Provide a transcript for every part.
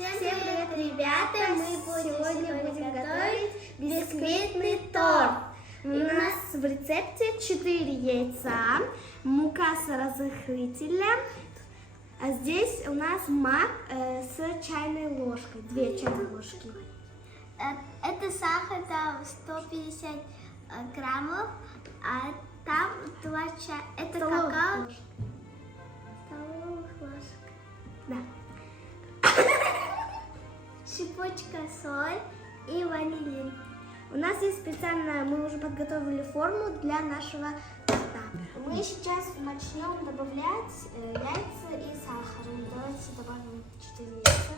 Всем привет, ребята! Мы сегодня будем готовить бисквитный торт. У нас в рецепте 4 яйца, мука с разрыхлителем, а здесь у нас мак с чайной ложкой, 2 чайные ложки. Это сахар, там 150 граммов, а там 2 чая. Это какао. Столовых ложек. Да. Щепотка соль и ванилин. У нас есть специально, мы уже подготовили форму для нашего торта. Мы сейчас начнем добавлять яйца и сахар. Давайте добавим 4 яйца.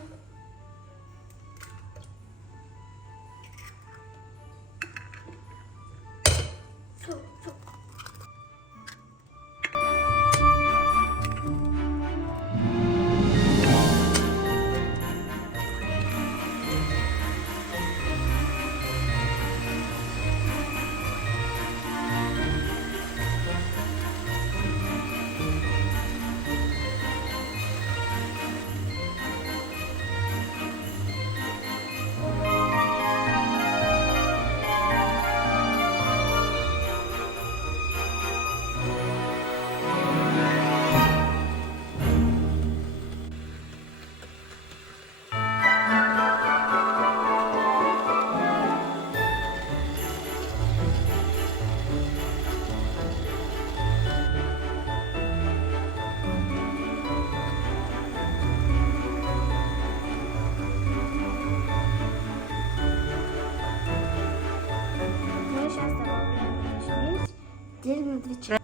Делим на 2 части.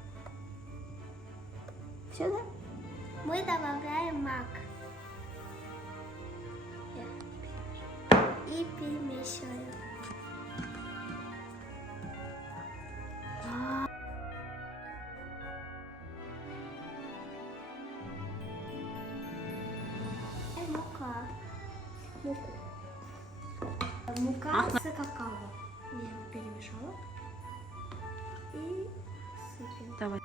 Все, да? Мы добавляем мак. И перемешиваем. Мука. Муку. Мука с какао. Я перемешала. И сыпем. Давай.